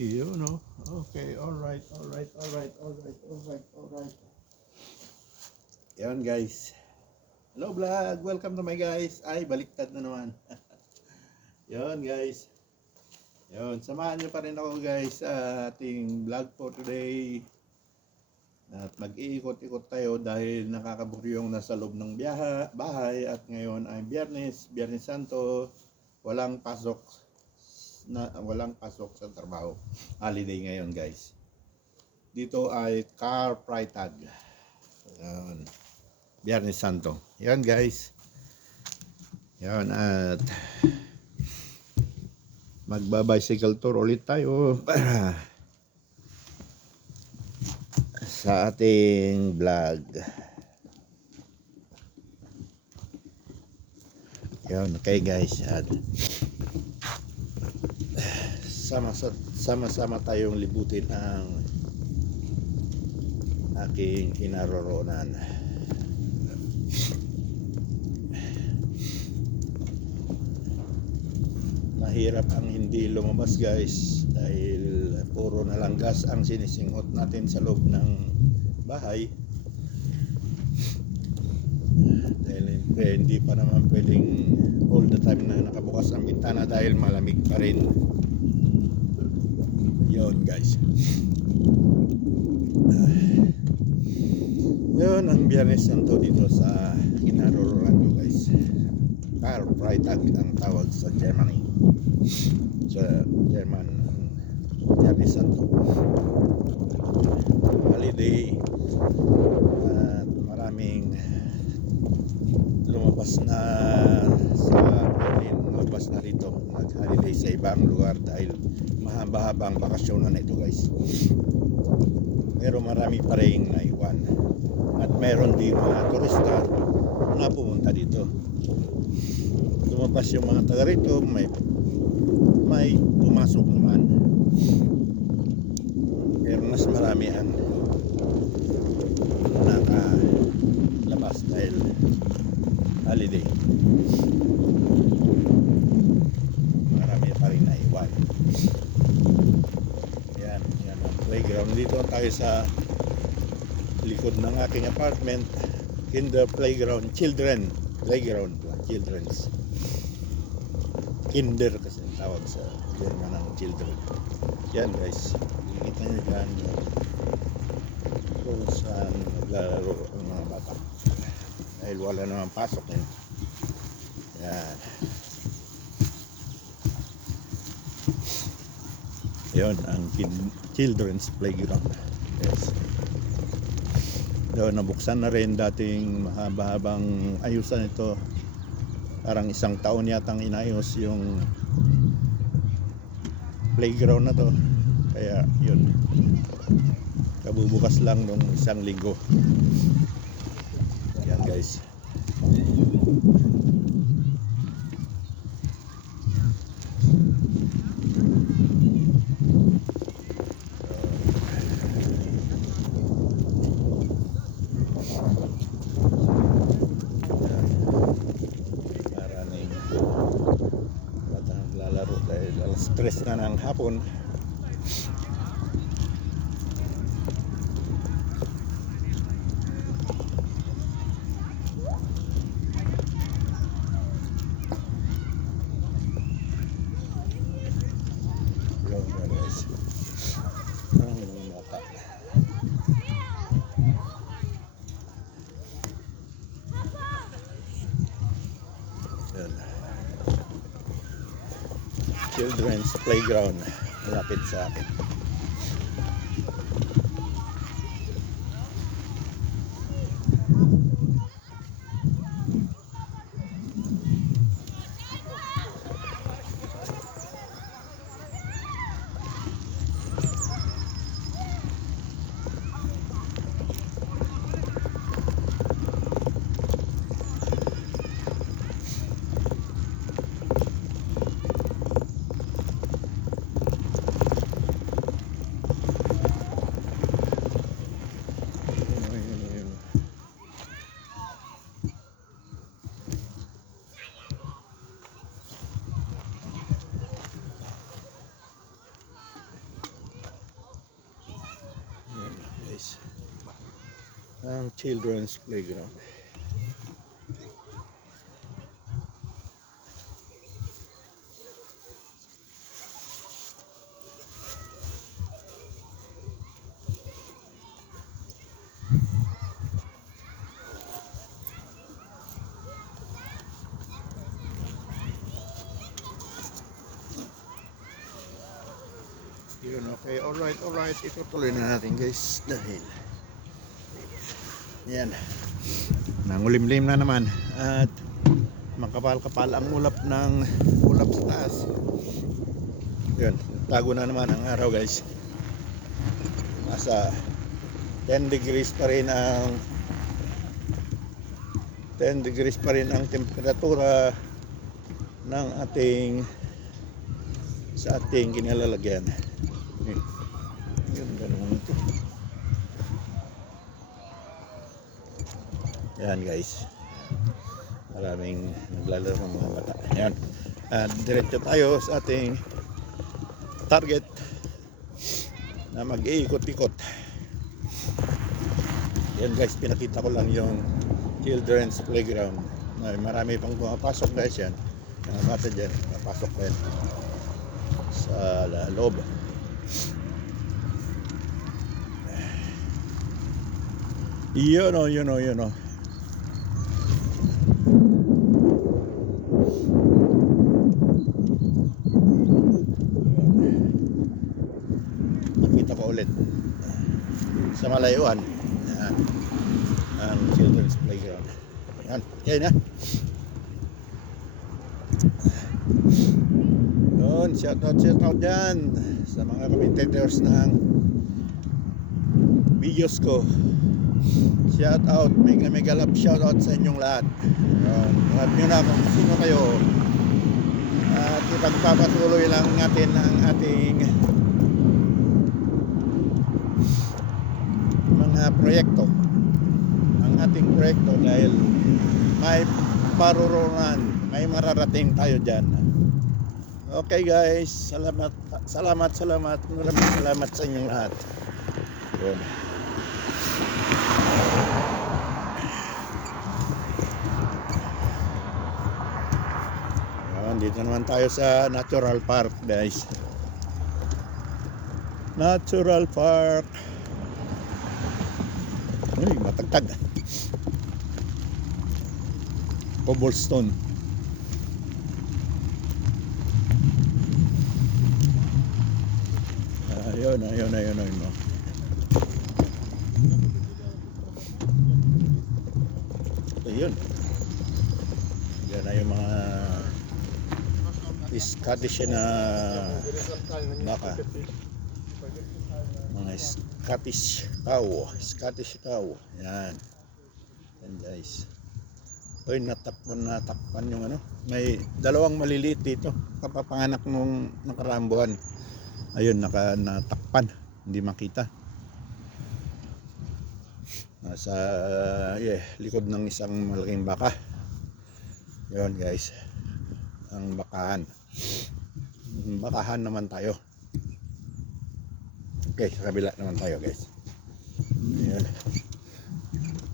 You know. Okay, alright, alright, alright, alright, alright, alright. Yan guys. Hello vlog, welcome to my guys. Ay, baliktad na naman. Yan guys. Yun, samahan nyo pa rin ako guys sa ating vlog for today. At mag-iikot-ikot tayo dahil nakakaburyong nasa loob ng bahay. At ngayon ay Biyernes Santo. Walang pasok sa trabaho. Holiday ngayon guys. Dito ay car Freitag. Yan. Biyernes Santo. Yan guys. Yan at magba-bicycle tour ulit tayo para sa ating vlog. Yan, okay guys. At sama-sama tayong libutin ang aking kinaroroonan. Mahirap ang hindi lumabas guys dahil puro na lang gas ang sinisingot natin sa loob ng bahay. Dahil hindi pa naman pwedeng all the time na nakabukas ang bintana dahil malamig pa rin. Yun guys. Yun ang Biyernes Santo dito sa kinaroroonan ko guys. Car Freitag ang tawag sa Germany. Sa German, Biyernes Santo. Holiday at maraming lumabas na sa Berlin, lumabas na dito nag-holiday sa ibang lugar dahil mahaba-habang bakasyonan ito guys. Pero marami pa rin naiwan at meron din mga turista na pumunta dito. Lumabas yung mga taga rito, may pumasok naman, pero mas marami ang nakalabas dahil holiday. Marami pa rin naiwan. Yan ang playground. Dito tayo sa likod ng aking apartment. Kinder playground, children playground, children's kinder kasi ang tawag sa German ng children. Yan guys, nakikita nyo dyan kung saan naglalaro ang mga bata dahil wala naman pasok yun. Yan yun ang children's playground. Yes. Doon nabuksan na rin, dating mahaba-habang ayusan ito. Parang isang taon yatang inayos yung playground na to. Kaya yun, kabubukas lang nung isang linggo. Yan guys. Stress na ng hapon. Yun guys. Ang mata. Yun. Children's playground malapit sa akin. ang children's playground. Yun, okay, alright, itutuloy na natin guys dahil yan, nangulimlim na naman at makapal-kapal ang ulap sa taas. Yun, tago na naman ang araw guys. Nasa 10 degrees pa rin ang temperatura ng sa ating kinalalagyan. Yun, ganun ito. Yan guys, maraming naglalaro ng mga bata. Yan, at diretso tayo sa ating target na mag-iikot-ikot. Yan guys, pinakita ko lang yung children's playground. Marami pang pumapasok guys yan. Mga bata dyan, napasok ko yan sa loob. Yun o. Nakita ko ulit sa malayuan. Yan, ang children's playground. Yan, yan na. Yun, shout out dyan sa mga commentators ng videos ko. Shout out, mega love shout out sa inyong lahat. Yun, alam nyo na kung sino kayo. At ipagpapatuloy lang natin ang ating mga proyekto. Ang ating proyekto dahil may parurungan, may mararating tayo dyan. Okay guys, salamat. Maraming salamat sa inyong lahat. Yun. Dito naman tayo sa Natural Park guys. Natural Park. Uy, matagtag. Cobblestone. Ayun. Ayun. Yan na yung mga Scottish na baka, mga Scottish cow. Yan guys. Oy, natakpan yung may dalawang maliliit dito kapapanganak nung nakaraang buwan. Ayun, natakpan, hindi makita. Nasa likod ng isang malaking baka. Yun guys, ang bakahan naman tayo. Okay, sa kabila naman tayo guys. Ayan,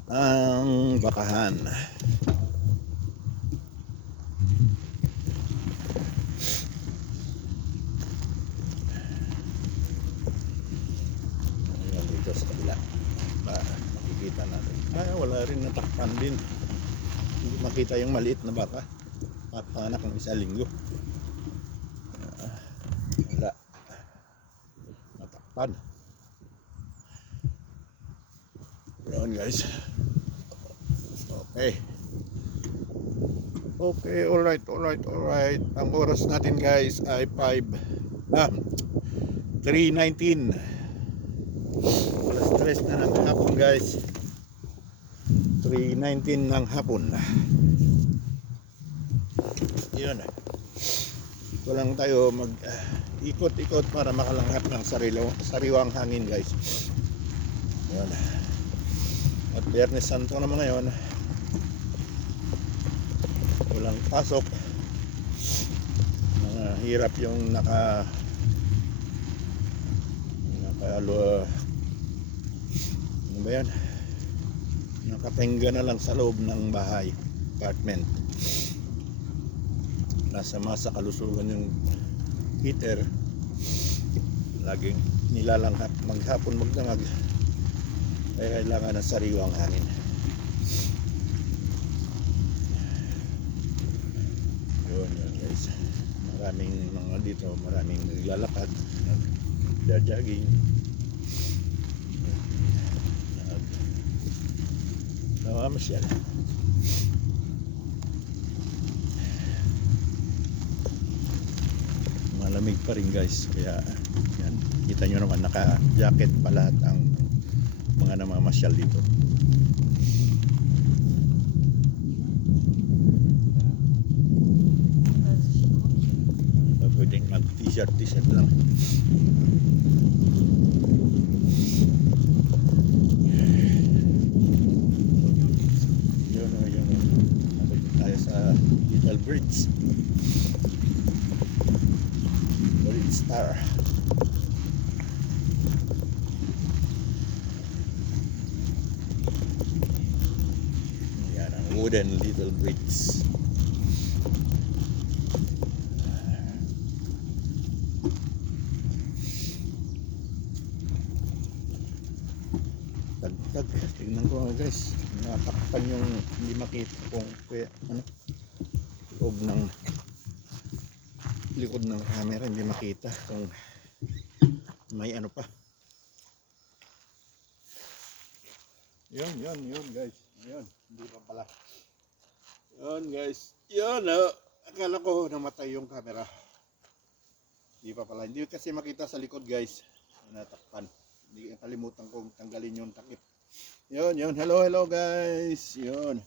ang bakahan. Ayan, dito sa kabila makikita natin. Wala rin, natakpan din. Hindi makita yung maliit na baka at panganak ng isang linggo. Wala, natakpan. Yun guys. Okay, alright. Ang oras natin guys ay 3:19. Alas 3 na ng hapon guys. 3:19 ng hapon. Yun. Ito lang tayo mag ikot-ikot para makalanghap ng sariwang hangin guys. Yun. At Biyernes Santo naman ngayon. Walang pasok. Hirap yung ano ba yan? nakatingga na lang sa loob ng bahay, apartment. Nasa masa kalusugan yung heater, laging nilalanghap maghapon magdamag, kaya kailangan ng sariwang hangin. Yun guys, maraming mga dito, maraming naglalakad, nagja-jogging, namamasyal. Malamig pa rin guys, kaya yan, kita nyo naman naka-jacket pa lahat ang mga namamasyal dito. Pwedeng mag t-shirt lang. Yun. Nabalik tayo sa Little Bridge. Star. Yan ang wooden little bridge. Tagtag, tingnan ko guys, natakpan yung hindi makita kung kaya ano, likod ng camera, hindi makita kung may ano pa. Yun guys, yun, hindi pa pala. Yun guys, yun akala ko namatay yung camera, hindi pa pala, hindi kasi makita sa likod guys, natakpan. Hindi kalimutan kong tanggalin yung takip. Yun, hello guys, yun.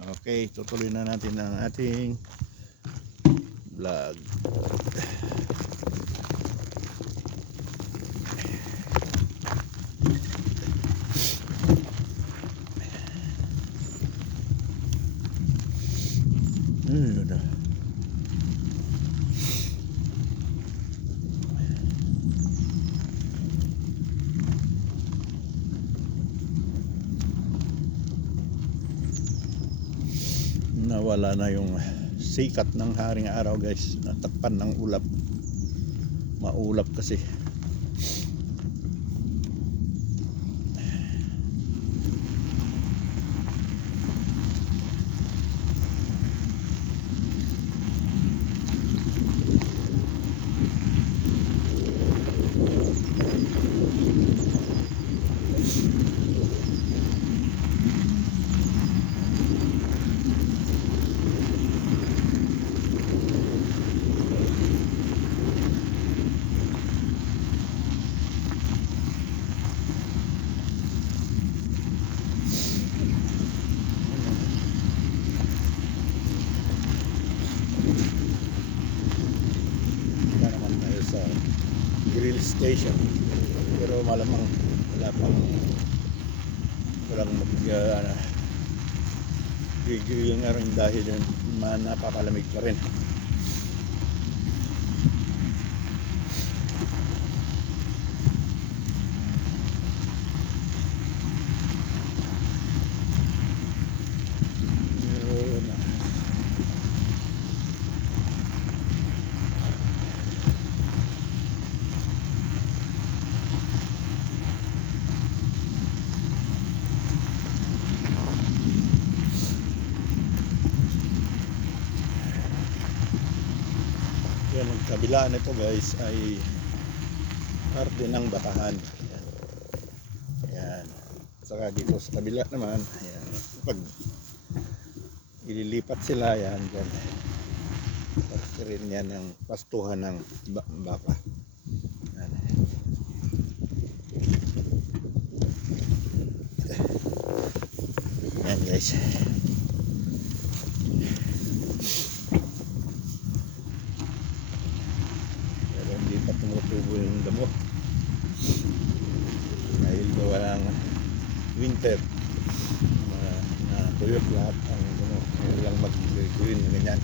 Okay, tutuloy na natin ang ating vlog. Nawala na yung sikat ng haring araw guys, natakpan ng ulap, maulap kasi. Grill station, pero malamang walang grill nga rin dahil napakalamig pa rin. Yan, ang kabila nito guys ay parte ng Batahan. Yan. Saka dito sa kabila naman, ayan, pag ililipat sila yan, yan. Parte rin yan ng pastuhan ng baka. Yan. Yan guys. Tumutubo yung damo dahil walang winter, tuyot lahat ang damo, walang mag-green na ganyan.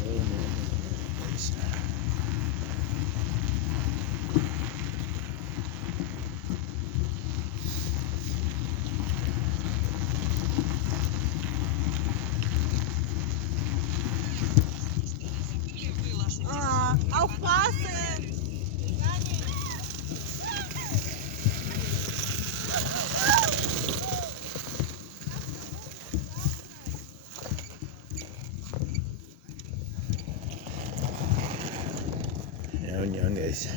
So, guys.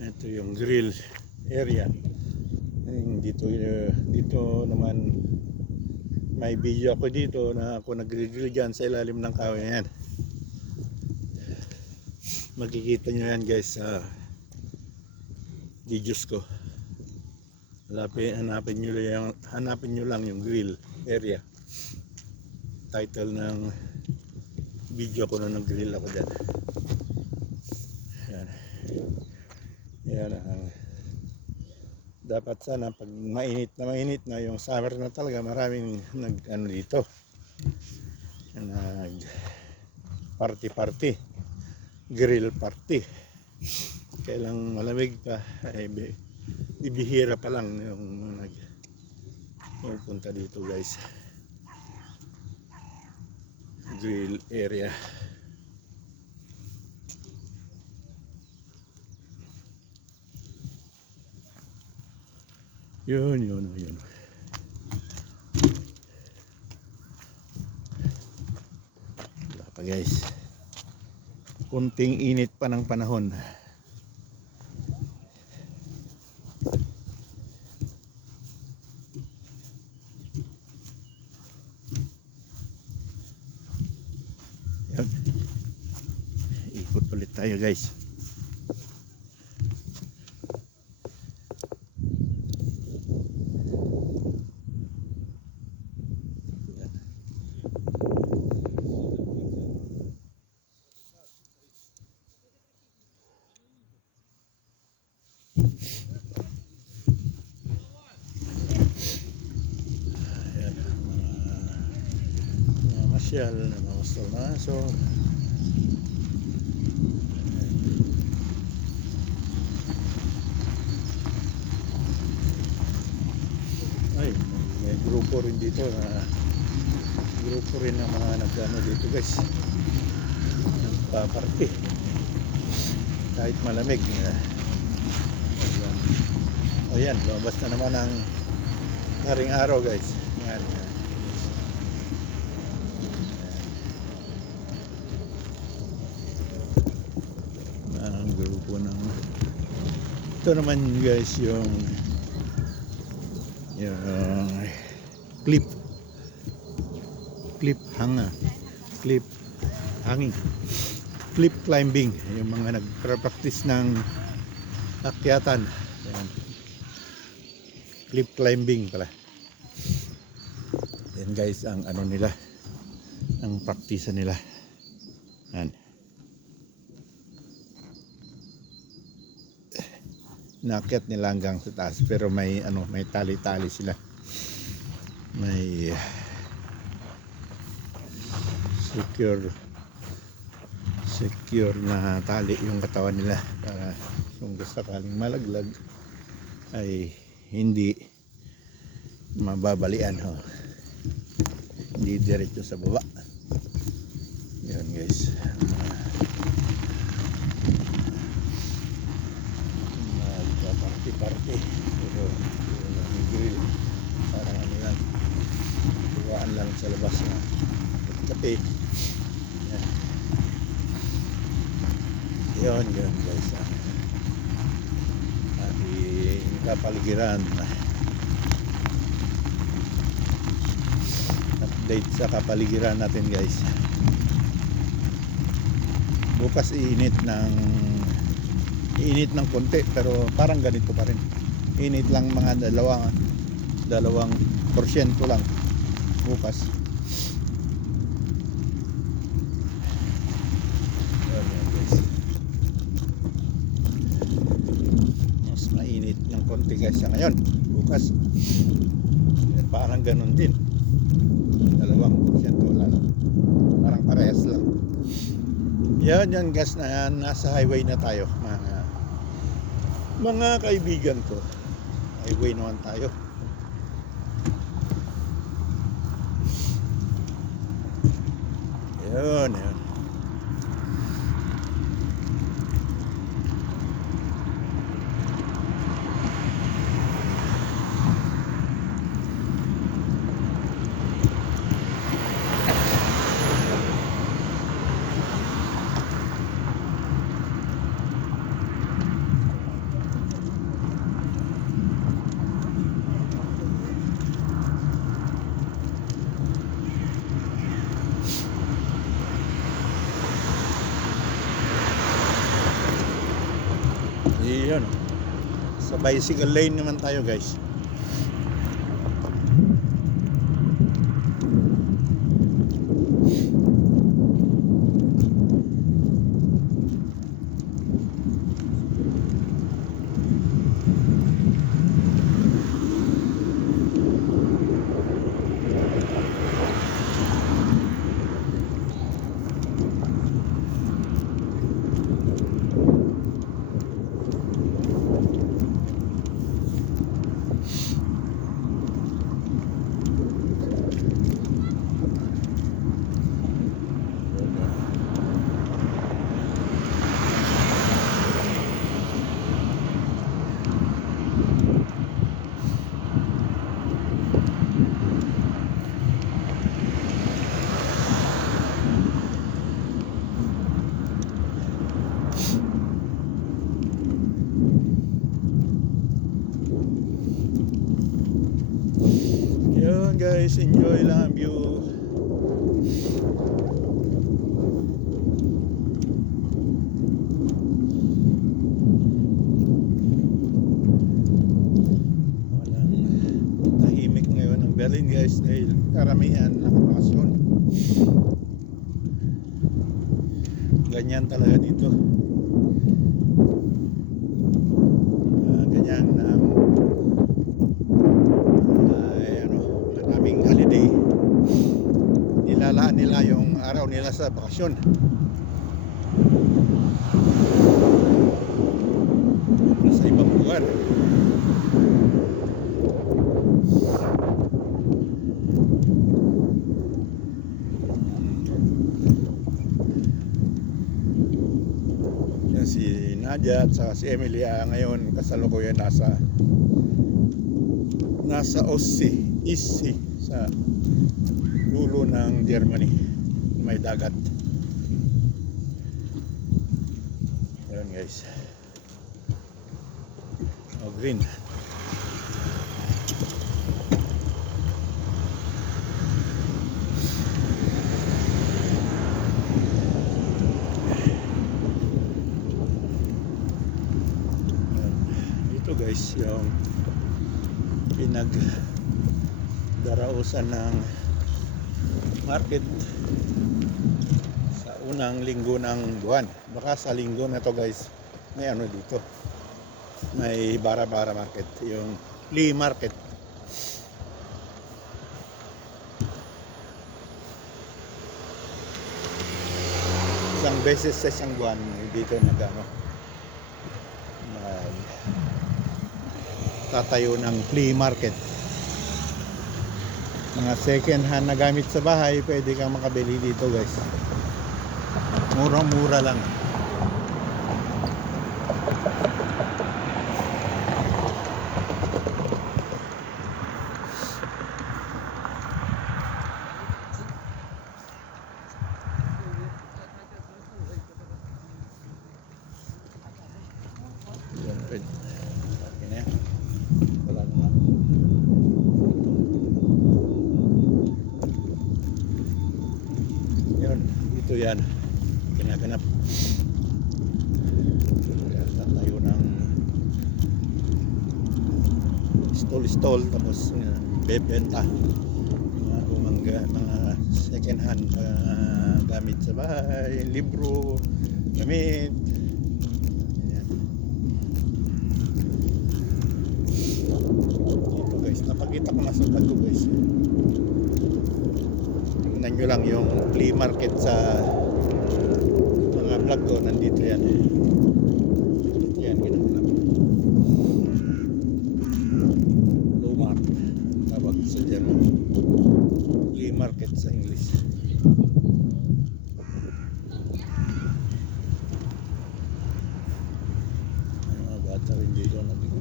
Ito yung grill area. Dito naman may video ako dito na ako nag-grill dyan sa ilalim ng kahoy na yan. Makikita nyo yan guys sa videos ko. Hanapin nyo lang yung grill area. Title ng video ko na nag-grill ako dyan. Yan ang dapat sana pag mainit na yung summer na talaga, maraming dito nag party grill party. Kailang malamig pa ay bibihira pa lang yung pupunta dito guys. Grill area. Yun. Wala pa guys. Kunting init pa ng panahon. Yan. Ikot ulit tayo guys. Masyal na mga gusto na so ay may grupo rin dito na grupo rin ng mga nagano dito guys, nagpa-party kahit malamig. O yan, lumabas na naman ang haring araw guys. Yan. Ang grupo ng ito naman guys yung cliff climbing, yung mga nagpa-practice ng akyatan. Yan. Cliff climbing pala. Yan guys ang nila, ang practice nila. Yan. Naakyat nila hanggang sa taas pero may tali-tali sila. May secure na tali yung katawan nila para kung sakaling malaglag ay hindi mababalian hindi diretso sa baba. Yan guys. Party pero grill parang lang tuwaan lang sa labas na kape. Yun guys, ating kapaligiran, update sa kapaligiran natin guys. Bukas iinit ng konti pero parang ganito pa rin. Init lang mga dalawang porsyento lang bukas. Mas mainit ng konti guys sa ngayon. Bukas parang ganun din. 2% lang. Parang parehas lang. Yan guys, na nasa highway na tayo. Mga kaibigan ko, highway naman tayo. Yun. Ayun, sa bicycle lane naman tayo guys. Yun guys, enjoy lang ang view. Walang tahimik ngayon ang Berlin guys dahil karamihan nakabakasyon. Ganyan talaga dito. Ganyan maraming holiday, nilalaan nila yung araw nila sa bakasyon. Nasa ibang lugar. Yan si Nadia at saka si Emilia ngayon kasalukuyan nasa Ossi sa dulo ng Germany, may dagat. Ayan guys, green. Ito guys yung pinagdarausan ng market sa unang linggo ng buwan. Baka sa linggo na to guys may ano dito, may bara-bara market, yung flea market. Isang beses sa isang buwan dito tatayo ng flea market. Mga second hand na gamit sa bahay, pwede kang makabili dito guys. Murang-mura lang. Wala naman. Yun, ito yan ginaganap. Tatayo ng stall tapos bebenta mga second hand gamit sa bahay, libro, gamit. Napakita ko na sa vlog ko guys. Tingnan nyo lang yung flea market sa mga vlog ko. Nandito yan. Dito yan ginagawa. Lumar tawag sa German. Flea market sa English. Mga bata rin dito nandito.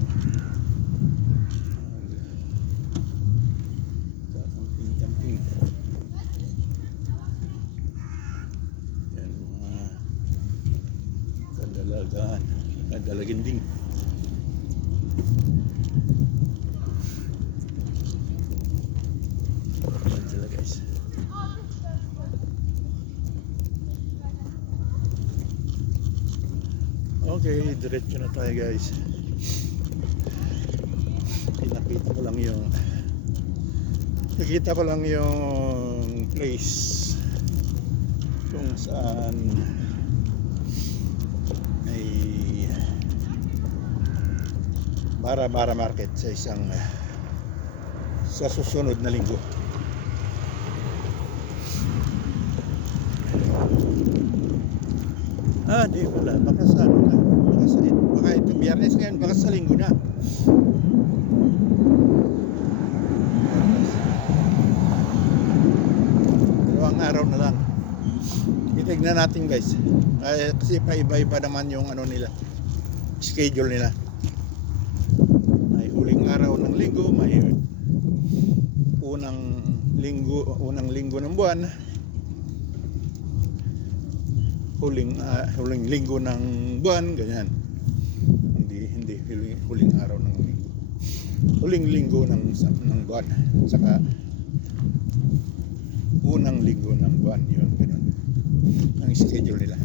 Dalaginding. Yan sila guys. Okay, diretso na tayo guys. Nakita ko lang yung place kung saan ay bara market sa susunod na linggo. Di wala. Baka sa ano na. Baka ito Biyernes ngayon, baka sa linggo na. Dalawang araw na lang. Itignan natin guys. Kasi paiba-iba naman yung ano nila, schedule nila. May huling araw ng linggo, may unang linggo ng buwan, huling linggo ng buwan, ganyan. Hindi huling araw ng linggo. Huling linggo ng buwan, saka unang linggo ng buwan, yun, ganun ang schedule nila.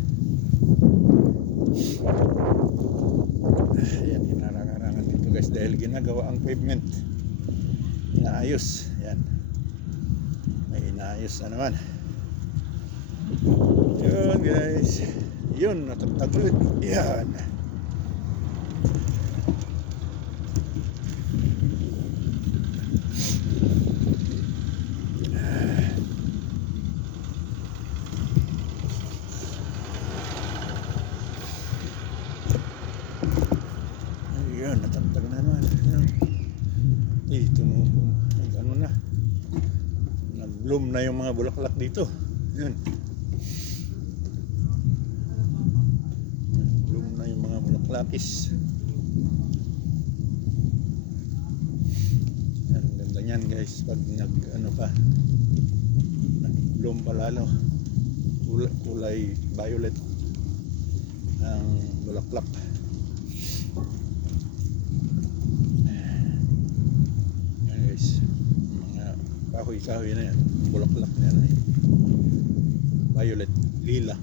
Ayan, hinarang-harangan dito guys dahil ginagawa ang pavement. Inaayos, yan. May inaayos na naman. Yun guys, yun, natatag ulit. Yan. Yun, natatag na naman. Ito mo, ano na, nag-bloom na yung mga bulaklak dito. Yun, bloom na yung mga bulaklakis. Yan, ganda nyan guys pag nag-bloom pa lalo, kulay violet ang bulaklak. Yan guys, mga kahoy na yan, bulaklak na yan, violet, lila.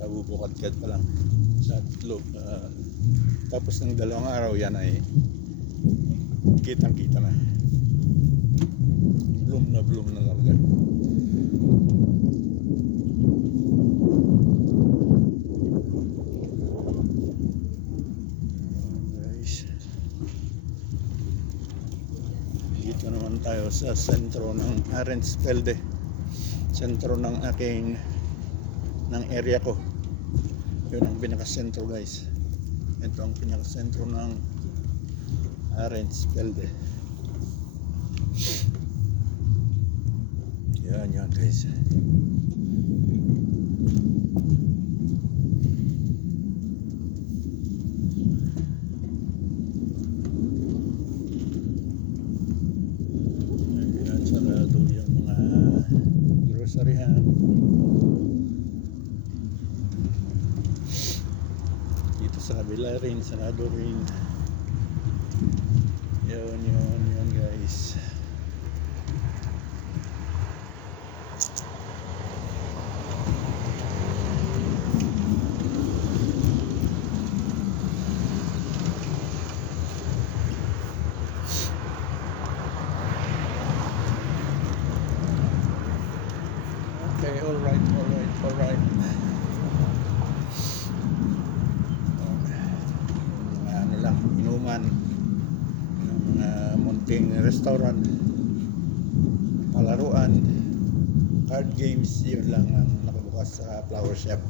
Kabubukad-kad pa lang sa loob. Tapos ng 2 araw yan ay kitang-kita na. Bloom na talaga. Guys, dito naman tayo sa sentro ng Arendsfelde, sentro ng area ko. Yun ang pinaka-sentro guys. Ito ang pinaka-sentro ng Arendsfelde. Yan guys. Ayan, sarado yung mga groceryhan. Dito sa kabila rin, sarado rin. Yun guys. Okay, alright. Ano lang, inuman, mga munting restaurant, palaruan, card games, yun lang ang nakabukas sa flower shop.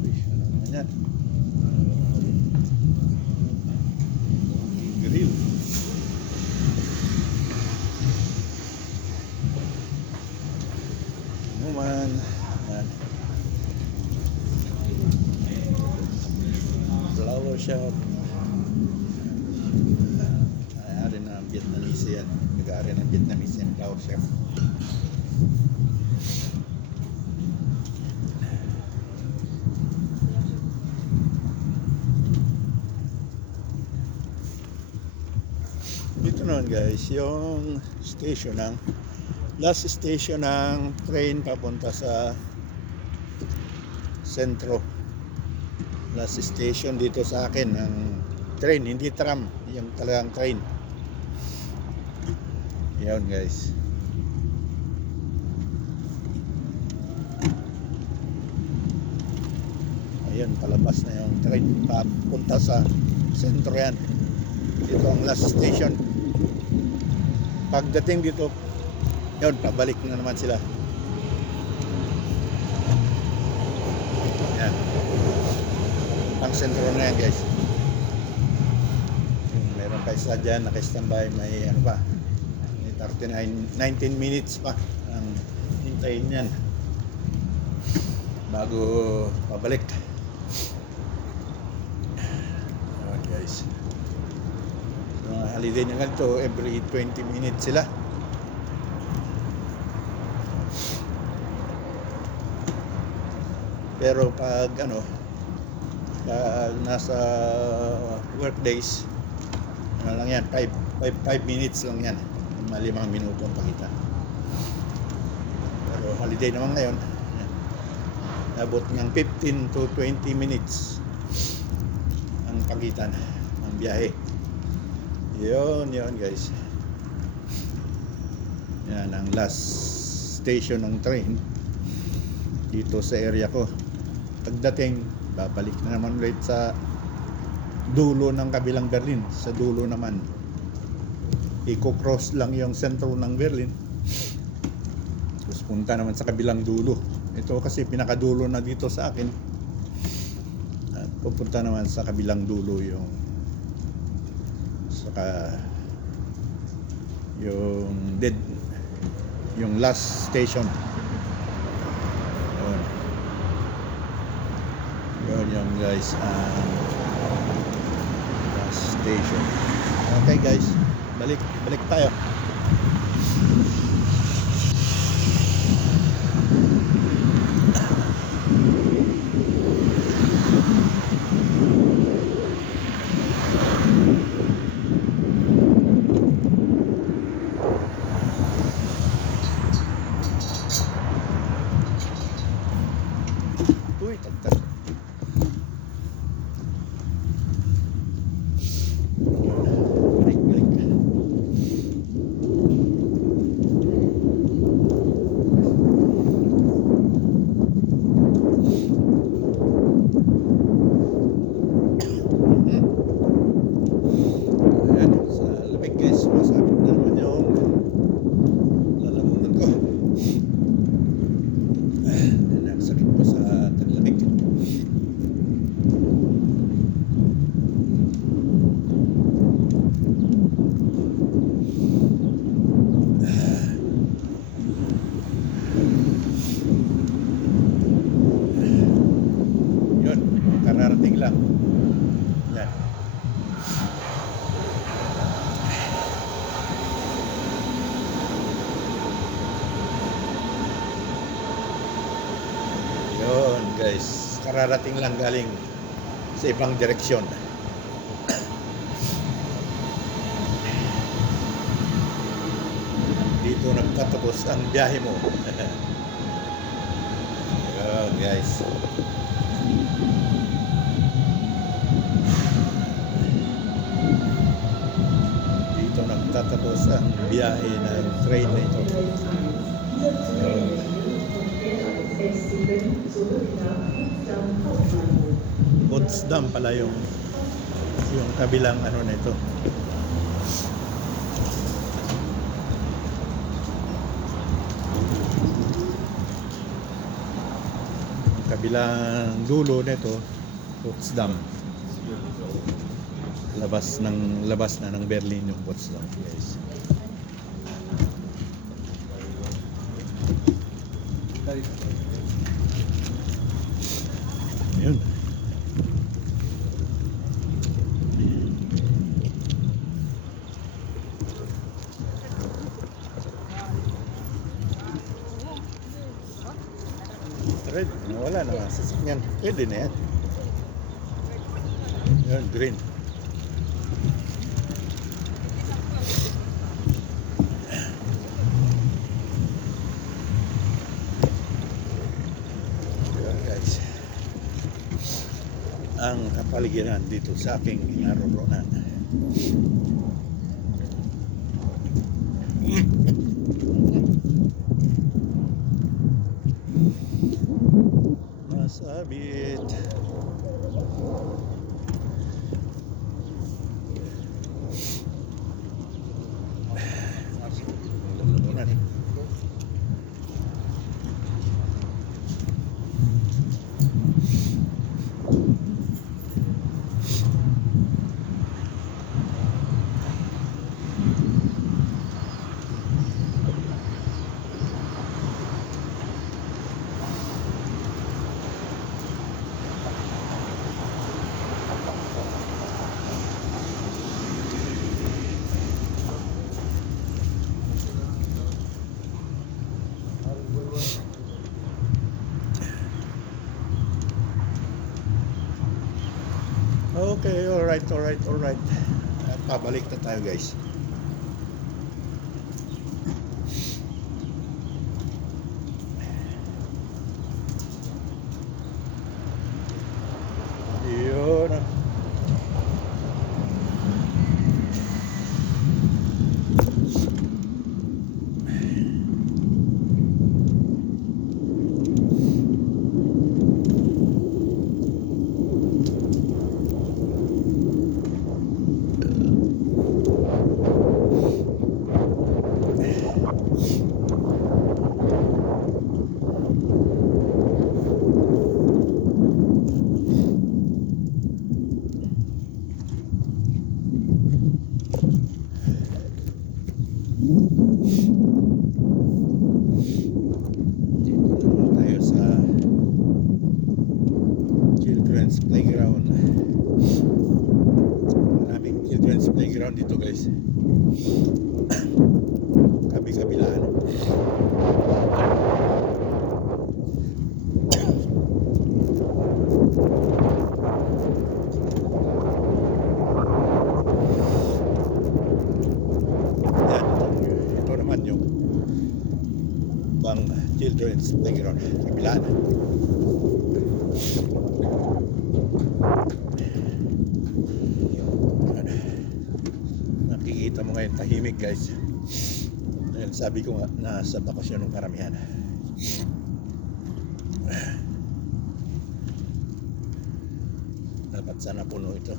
Uy, ano naman yan? Grill. Inuman, yan. Flower shop. Ari na Vietnamese yan. Nag-ari ng Vietnamese yan, flower shop. Dito naman guys, yung station ng last station ng train papunta sa sentro. Last station dito sa akin ng train, hindi tram, yung talagang train. Yan guys. Ayan, palabas na yung train papunta sa sentro yan. Ito ang last station. Pagdating dito, yun, pabalik na naman sila. Yan. Ang sentro na yan guys. Meron pa isa dyan, naka-standby, may ano pa, may 19 minutes pa ang hintayin yan bago pabalik. Yan guys. Mga holiday na ganito, every 20 minutes sila. Pero pag ano, pag nasa work days, ano lang yan, 5 minutes lang yan, 5 minuto ang pagitan. Pero holiday naman ngayon, yan, abot ng 15 to 20 minutes ang pagitan ng biyahe. Yun guys. Yan ang last station ng train dito sa area ko. Pagdating, babalik na naman ulit sa dulo ng kabilang Berlin. Sa dulo naman, i-cross lang yung sentro ng Berlin, tapos punta naman sa kabilang dulo. Ito kasi pinakadulo na dito sa akin, at pupunta naman sa kabilang dulo yung saka yung last station. Yun yung guys, last station. Okay guys, balik tayo. Uy, tagtag. Balik. Ayan, sa lamig guys, masakit na naman yung lalamunan ko. Nagsakit pa sa taglamig. Yun, kararating lang. Yan. Yun guys, kararating lang galing sa ibang direksyon. Dito nagtatapos ang biyahe mo. Yun guys. Dito nagtatapos ang biyahe ng train na ito. Potsdam pala yung kabilang ano nito. Kabilang dulo nito, Potsdam. Labas na ng Berlin yung Potsdam, guys. Yun. Red, wala na sasakyan. Pwede na yan. Yun, green. kapaligiran dito sa aking naroroonan. Masabit. Lalamunan eh. Okay, alright. At pabalik na tayo guys. Yun. Tayo sa children's playground. Maraming children's playground dito guys. Kabi-kabilaan. Ito naman yung bang children's playground. Kabilaan. Nakikita mo ngayon tahimik guys. Dahil sabi ko nga nasa bakasyon ng karamihan. Dapat sana puno ito.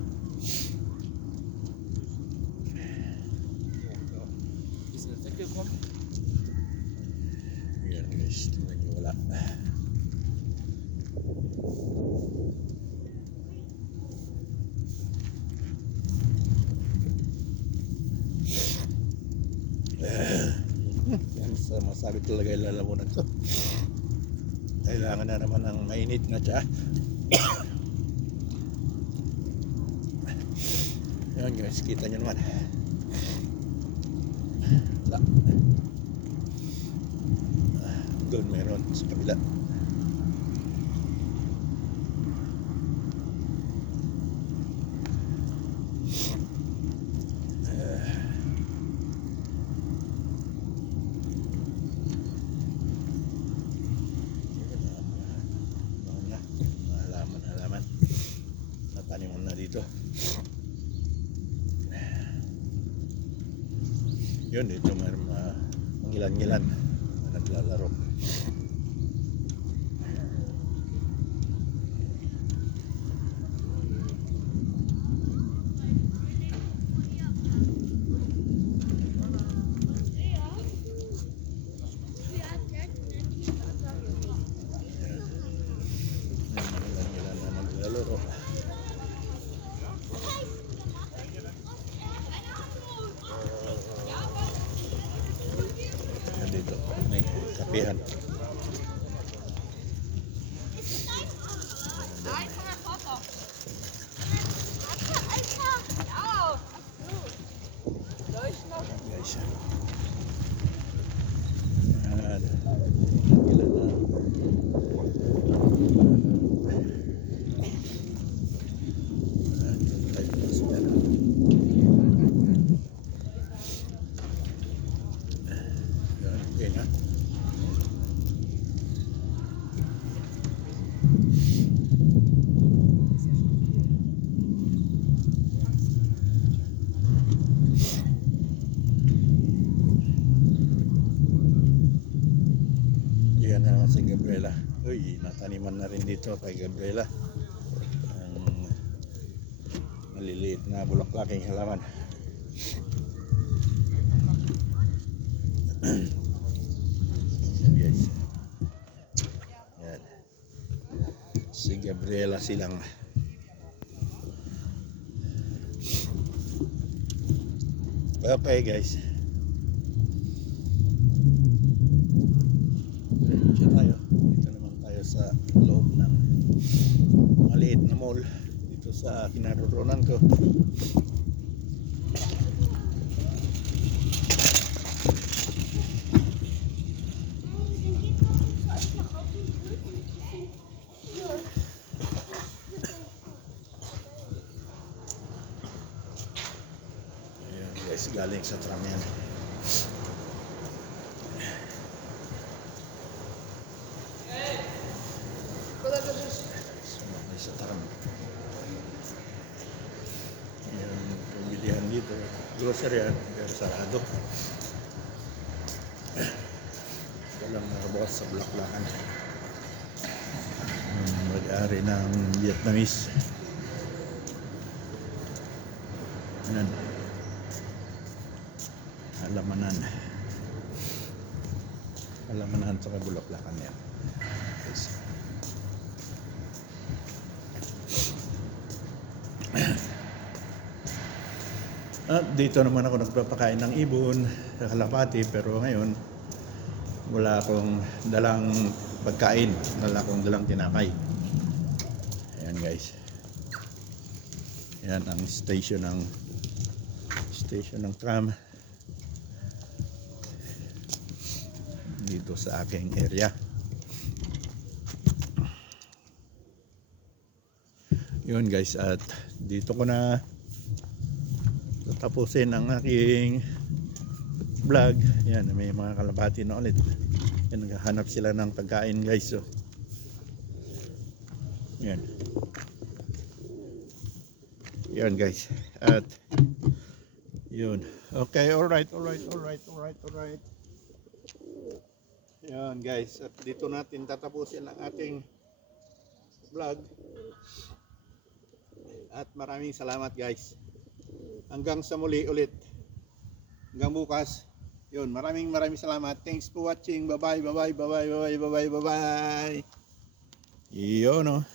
Yan guys, tingnan nyo wala. Yan sa masabi talaga yung lalamunan ko. Kailangan na naman ng mainit na tsa. Yan guys, kita nyo naman. Wala. Doon meron sa kabila. Halaman. Nataniman na dito. Yun, dito mayroon mangilan-ngilan na naglalaro. Mangilan-ngilan na naglalaro. Dito may kapihan. Guys. Ilan na. Okay na. Gabriela. Uy, nataniman na rin dito kay Gabriela. Ang maliliit na bulaklaking halaman. Yan guys. Yan. Si Gabriela silang. Okay guys. Diretso tayo. Dito naman tayo sa loob ng maliit na mall dito sa kinaroroonan ko. Ayan guys, galing sa tram yan. Sumakay sa tram. Ayan, pumilihan dito. Grocery yan, pero sarado. Walang nakabukas sa bulaklakan. Mag-ari ng Vietnamese. Ayan. Halamanan sa bulaklakan yan. Yes. At dito naman ako nagpapakain ng ibon sa kalapati, pero ngayon wala akong dalang pagkain, wala akong dalang tinapay. Ayan guys. Ayan ang station ng tram dito sa aking area. Yun guys, at dito ko na tapusin ang aking vlog. Yan, may mga kalapati na ulit. Yan, naghahanap sila ng pagkain guys. So, yan. Yan guys. At yun. Okay, alright. Yan guys. At dito natin tatapusin ang ating vlog. At maraming salamat guys. Hanggang sa muli ulit. Hanggang bukas. Yun, maraming salamat. Thanks for watching. Bye bye. Yun, oh.